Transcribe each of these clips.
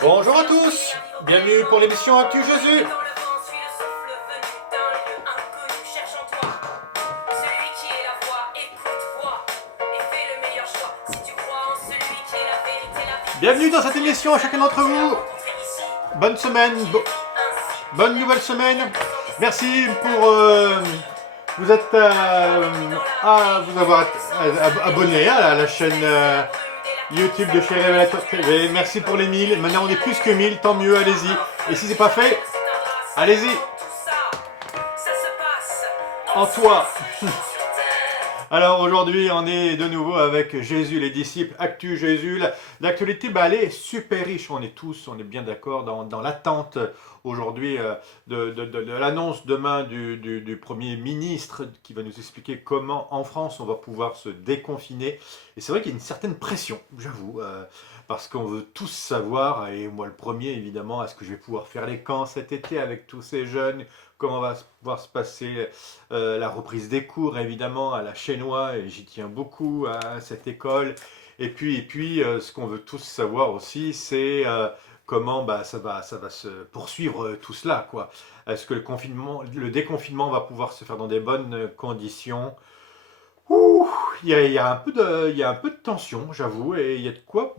Bonjour à tous, bienvenue pour l'émission Actu Jésus. Bienvenue dans cette émission à chacun d'entre vous. Bonne semaine, bonne nouvelle semaine. Merci pour vous avoir abonné à la chaîne YouTube de chez Révélateur TV. Merci pour les 1000. Maintenant on est plus que 1000, tant mieux, allez-y. Et si c'est pas fait, allez-y. En toi. Alors aujourd'hui on est de nouveau avec Jésus, les disciples, Actu Jésus. L'actualité elle est super riche, on est bien d'accord dans l'attente aujourd'hui de l'annonce demain du Premier ministre qui va nous expliquer comment en France on va pouvoir se déconfiner. Et c'est vrai qu'il y a une certaine pression, j'avoue, parce qu'on veut tous savoir, et moi le premier évidemment, est-ce que je vais pouvoir faire les camps cet été avec tous ces jeunes, comment va pouvoir se passer la reprise des cours évidemment à la Chênois, et j'y tiens beaucoup à cette école. Et puis ce qu'on veut tous savoir aussi, c'est comment ça va se poursuivre tout cela, quoi. Est-ce que le déconfinement va pouvoir se faire dans des bonnes conditions? Ouh, il y a un peu de tension, j'avoue, et il y a de quoi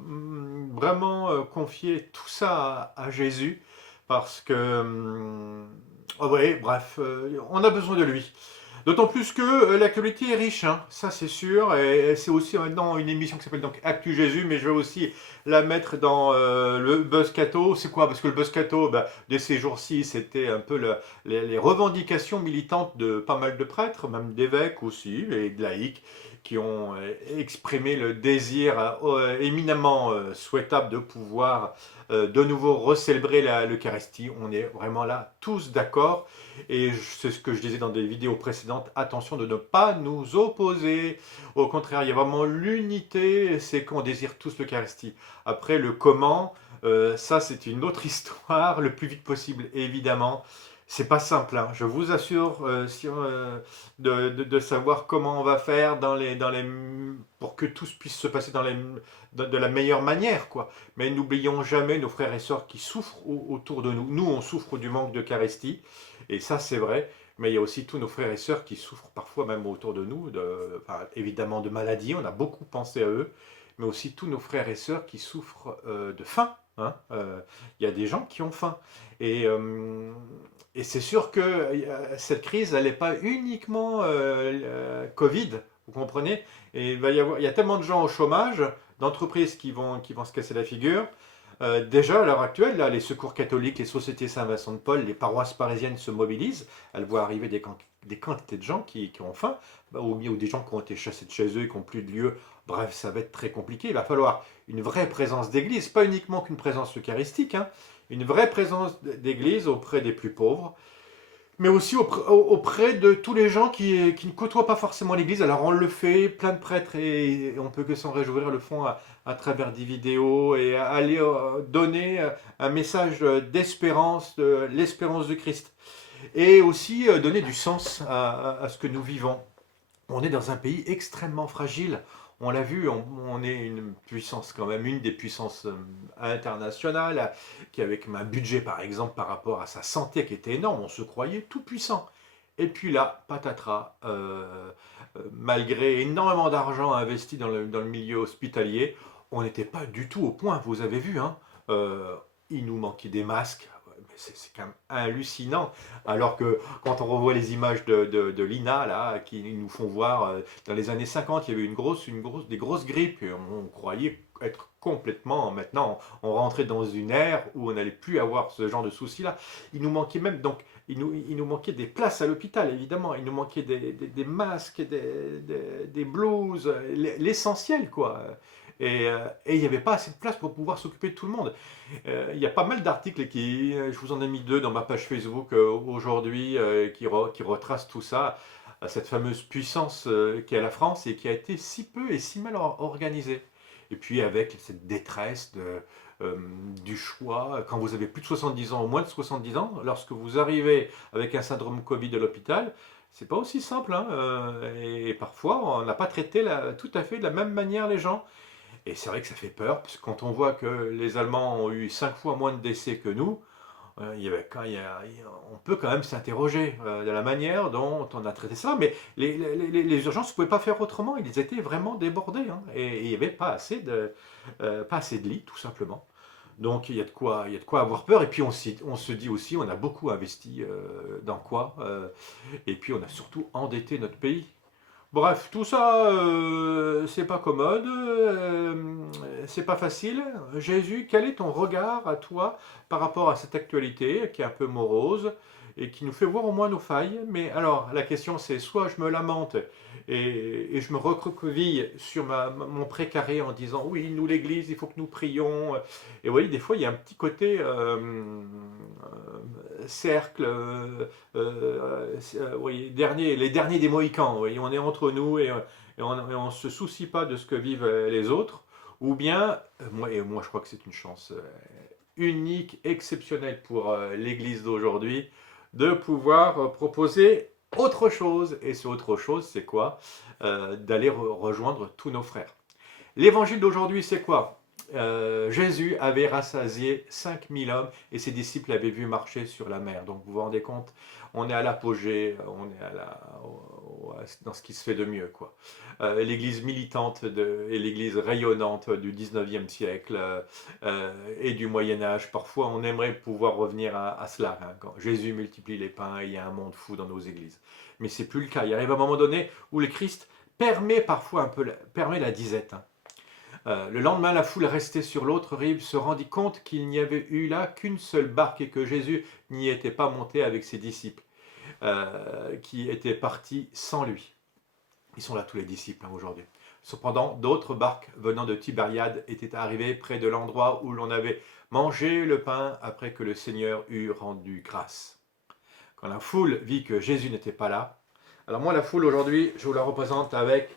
vraiment confier tout ça à Jésus, parce que, ouais, bref, on a besoin de lui. D'autant plus que l'actualité est riche, hein, ça c'est sûr, et c'est aussi maintenant une émission qui s'appelle donc Actu Jésus, mais je vais aussi la mettre dans le Buzzcato. C'est quoi? Parce que le Buzzcato, de ces jours-ci, c'était un peu les revendications militantes de pas mal de prêtres, même d'évêques aussi, et de laïcs, qui ont exprimé le désir éminemment souhaitable de pouvoir de nouveau recélébrer l'Eucharistie. On est vraiment là tous d'accord. Et c'est ce que je disais dans des vidéos précédentes, attention de ne pas nous opposer. Au contraire, il y a vraiment l'unité, c'est qu'on désire tous l'Eucharistie. Après, le comment, ça c'est une autre histoire, le plus vite possible, évidemment. C'est pas simple, hein. Je vous assure de savoir comment on va faire pour que tout puisse se passer de la meilleure manière, quoi. Mais n'oublions jamais nos frères et sœurs qui souffrent autour de nous. Nous, on souffre du manque d'Eucharistie. Et ça, c'est vrai, mais il y a aussi tous nos frères et sœurs qui souffrent parfois même autour de nous, évidemment de maladies, on a beaucoup pensé à eux, mais aussi tous nos frères et sœurs qui souffrent de faim, hein. Il y a des gens qui ont faim. Et c'est sûr que cette crise, elle n'est pas uniquement Covid, vous comprenez? Et il y a tellement de gens au chômage, d'entreprises qui vont se casser la figure. Déjà, à l'heure actuelle, là, les secours catholiques, les sociétés Saint-Vincent-de-Paul, les paroisses parisiennes se mobilisent. Elles voient arriver des quantités de gens qui ont faim, ou des gens qui ont été chassés de chez eux et qui n'ont plus de lieu. Bref, ça va être très compliqué. Il va falloir une vraie présence d'église, pas uniquement qu'une présence eucharistique, hein, une vraie présence d'église auprès des plus pauvres, mais aussi auprès de tous les gens qui ne côtoient pas forcément l'Église. Alors on le fait, plein de prêtres, et on peut que s'en réjouir, le font à travers des vidéos, et à aller donner un message d'espérance, de l'espérance du Christ. Et aussi donner du sens à ce que nous vivons. On est dans un pays extrêmement fragile. On l'a vu, on est une puissance quand même, une des puissances internationales, qui avec un budget par exemple par rapport à sa santé qui était énorme, on se croyait tout puissant. Et puis là, patatras, malgré énormément d'argent investi dans le milieu hospitalier, on n'était pas du tout au point, vous avez vu, hein. Il nous manquait des masques, mais c'est quand même hallucinant. Alors que quand on revoit les images de l'INA, là, qui nous font voir, dans les années 50, il y avait des grosses grippes, et on croyait être complètement, maintenant, on rentrait dans une ère où on n'allait plus avoir ce genre de soucis-là. Il nous manquait même, donc, il nous manquait des places à l'hôpital, évidemment, il nous manquait des masques, des blouses, l'essentiel, quoi. Et il n'y avait pas assez de place pour pouvoir s'occuper de tout le monde. Il y a pas mal d'articles je vous en ai mis 2 dans ma page Facebook aujourd'hui, qui retracent tout ça, cette fameuse puissance qu'est la France et qui a été si peu et si mal organisée. Et puis avec cette détresse du choix, quand vous avez plus de 70 ans ou moins de 70 ans, lorsque vous arrivez avec un syndrome Covid à l'hôpital, C'est pas aussi simple, hein, et parfois on n'a pas traité tout à fait de la même manière les gens. Et c'est vrai que ça fait peur, parce que quand on voit que les Allemands ont eu 5 fois moins de décès que nous, il y avait on peut quand même s'interroger de la manière dont on a traité ça. Mais les urgences ne pouvaient pas faire autrement, ils étaient vraiment débordés, hein, et il n'y avait pas assez de lits, tout simplement. Donc il y a de quoi avoir peur. Et puis on se dit aussi, on a beaucoup investi dans quoi, et puis on a surtout endetté notre pays. Bref, tout ça, c'est pas commode, c'est pas facile. Jésus, quel est ton regard à toi par rapport à cette actualité qui est un peu morose et qui nous fait voir au moins nos failles? Mais alors, la question c'est soit je me lamente et je me recroqueville sur mon précaré en disant oui, nous l'Église, il faut que nous prions. Et vous voyez, des fois, il y a un petit côté cercle, oui, les derniers des Mohicans. Oui, on est entre nous et on se soucie pas de ce que vivent les autres. Ou bien, moi je crois que c'est une chance unique, exceptionnelle pour l'Église d'aujourd'hui, de pouvoir proposer autre chose. Et ce autre chose, c'est quoi? D'aller rejoindre tous nos frères. L'évangile d'aujourd'hui, c'est quoi? Jésus avait rassasié 5000 hommes et ses disciples l'avaient vu marcher sur la mer. Donc vous vous rendez compte, on est à l'apogée, on est dans ce qui se fait de mieux, quoi. L'église militante et l'église rayonnante du 19e siècle et du Moyen-Âge. Parfois, on aimerait pouvoir revenir à cela, hein, quand Jésus multiplie les pains et il y a un monde fou dans nos églises. Mais c'est plus le cas. Il arrive un moment donné où le Christ permet parfois permet la disette, hein. Le lendemain, la foule restée sur l'autre rive se rendit compte qu'il n'y avait eu là qu'une seule barque et que Jésus n'y était pas monté avec ses disciples, qui étaient partis sans lui. Ils sont là tous les disciples, hein, aujourd'hui. Cependant, d'autres barques venant de Tibériade étaient arrivées près de l'endroit où l'on avait mangé le pain après que le Seigneur eut rendu grâce. Quand la foule vit que Jésus n'était pas là, alors moi la foule aujourd'hui, je vous la représente avec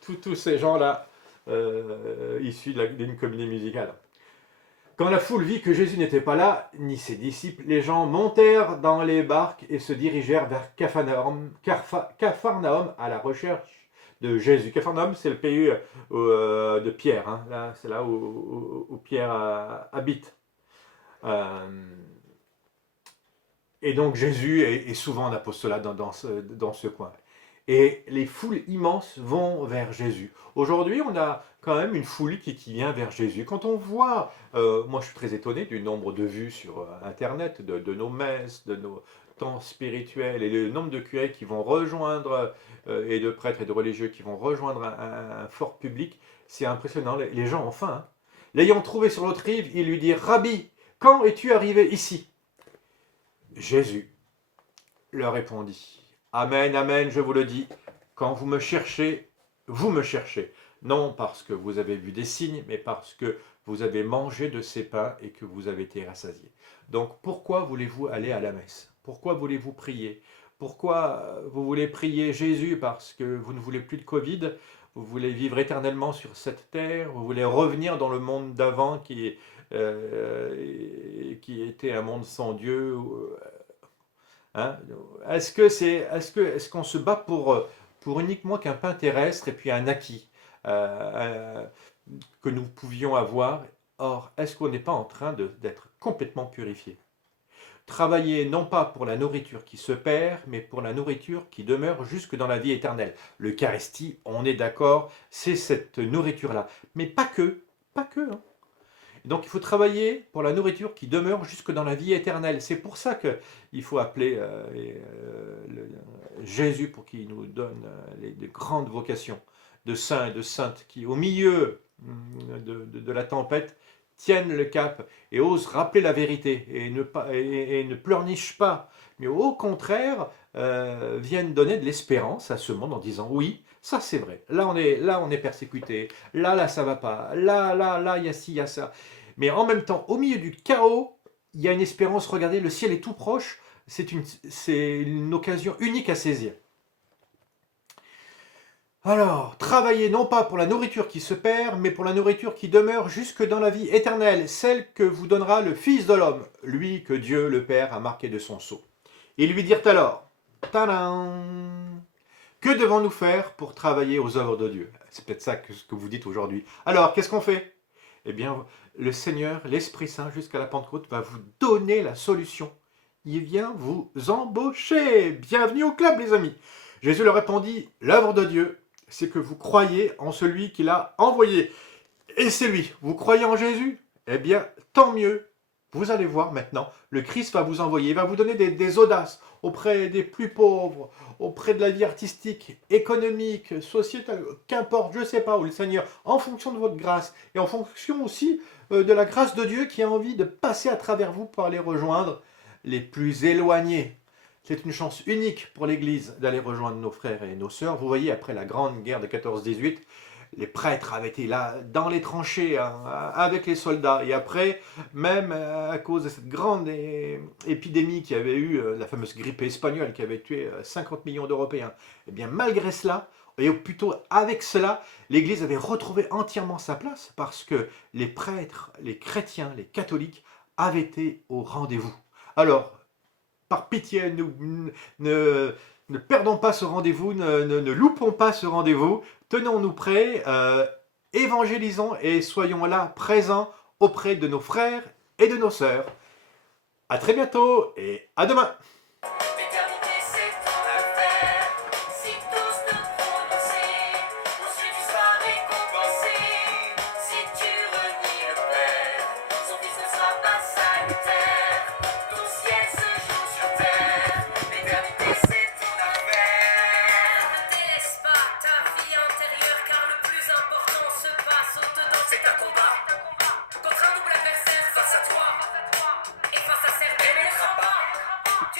tous ces gens-là issus d'une comédie musicale. Quand la foule vit que Jésus n'était pas là, ni ses disciples, les gens montèrent dans les barques et se dirigèrent vers Capharnaüm à la recherche de Jésus. Capharnaüm, c'est le pays de Pierre, hein. Là, c'est là où Pierre habite. Et donc Jésus est souvent en apostolat dans ce coin. Et les foules immenses vont vers Jésus. Aujourd'hui, on a quand même une foule qui vient vers Jésus. Quand on voit, moi je suis très étonné du nombre de vues sur Internet, de nos messes, de nos temps spirituels, et le nombre de curés qui vont rejoindre, et de prêtres et de religieux qui vont rejoindre un fort public. C'est impressionnant, les gens ont faim, hein. L'ayant trouvé sur l'autre rive, ils lui dirent, Rabbi, quand es-tu arrivé ici? Jésus leur répondit, Amen, amen, je vous le dis, quand vous me cherchez, non parce que vous avez vu des signes, mais parce que vous avez mangé de ces pains et que vous avez été rassasiés. Donc pourquoi voulez-vous aller à la messe? Pourquoi voulez-vous prier? Pourquoi vous voulez prier Jésus? Parce que vous ne voulez plus de Covid, vous voulez vivre éternellement sur cette terre, vous voulez revenir dans le monde d'avant qui était un monde sans Dieu, hein? Est-ce qu'on se bat pour uniquement qu'un pain terrestre et puis un acquis euh, que nous pouvions avoir? Or, est-ce qu'on n'est pas en train d'être complètement purifié? Travailler non pas pour la nourriture qui se perd, mais pour la nourriture qui demeure jusque dans la vie éternelle. L'Eucharistie, on est d'accord, c'est cette nourriture-là. Mais pas que, hein. Donc il faut travailler pour la nourriture qui demeure jusque dans la vie éternelle. C'est pour ça qu'il faut appeler Jésus pour qu'il nous donne de grandes vocations de saints et de saintes qui, au milieu de la tempête, tiennent le cap et osent rappeler la vérité et ne pleurnichent pas, mais au contraire viennent donner de l'espérance à ce monde en disant oui, ça c'est vrai, là on est persécuté, là ça va pas, là il y a ci, il y a ça. Mais en même temps, au milieu du chaos, il y a une espérance. Regardez, le ciel est tout proche, c'est une occasion unique à saisir. Alors, travaillez non pas pour la nourriture qui se perd, mais pour la nourriture qui demeure jusque dans la vie éternelle, celle que vous donnera le Fils de l'homme, lui que Dieu le Père a marqué de son sceau. Ils lui dirent alors, tadam, que devons-nous faire pour travailler aux œuvres de Dieu? C'est peut-être ça ce que vous dites aujourd'hui. Alors, qu'est-ce qu'on fait? Eh bien, le Seigneur, l'Esprit Saint, jusqu'à la Pentecôte, va vous donner la solution. Il vient vous embaucher. Bienvenue au club, les amis. Jésus leur répondit, l'œuvre de Dieu, c'est que vous croyez en celui qui l'a envoyé. Et c'est lui. Vous croyez en Jésus? Eh bien, tant mieux. Vous allez voir maintenant, le Christ va vous envoyer, il va vous donner des audaces auprès des plus pauvres, auprès de la vie artistique, économique, sociétale, qu'importe, je ne sais pas où le Seigneur, en fonction de votre grâce et en fonction aussi de la grâce de Dieu qui a envie de passer à travers vous pour aller rejoindre les plus éloignés. C'est une chance unique pour l'Église d'aller rejoindre nos frères et nos sœurs. Vous voyez, après la grande guerre de 14-18, les prêtres avaient été là dans les tranchées hein, avec les soldats. Et après, même à cause de cette grande épidémie qui avait eu, la fameuse grippe espagnole qui avait tué 50 millions d'Européens, et bien malgré cela, et plutôt avec cela, l'Église avait retrouvé entièrement sa place parce que les prêtres, les chrétiens, les catholiques avaient été au rendez-vous. Alors, par pitié, ne perdons pas ce rendez-vous, ne loupons pas ce rendez-vous, tenons-nous prêts, évangélisons et soyons là présents auprès de nos frères et de nos sœurs. À très bientôt et à demain!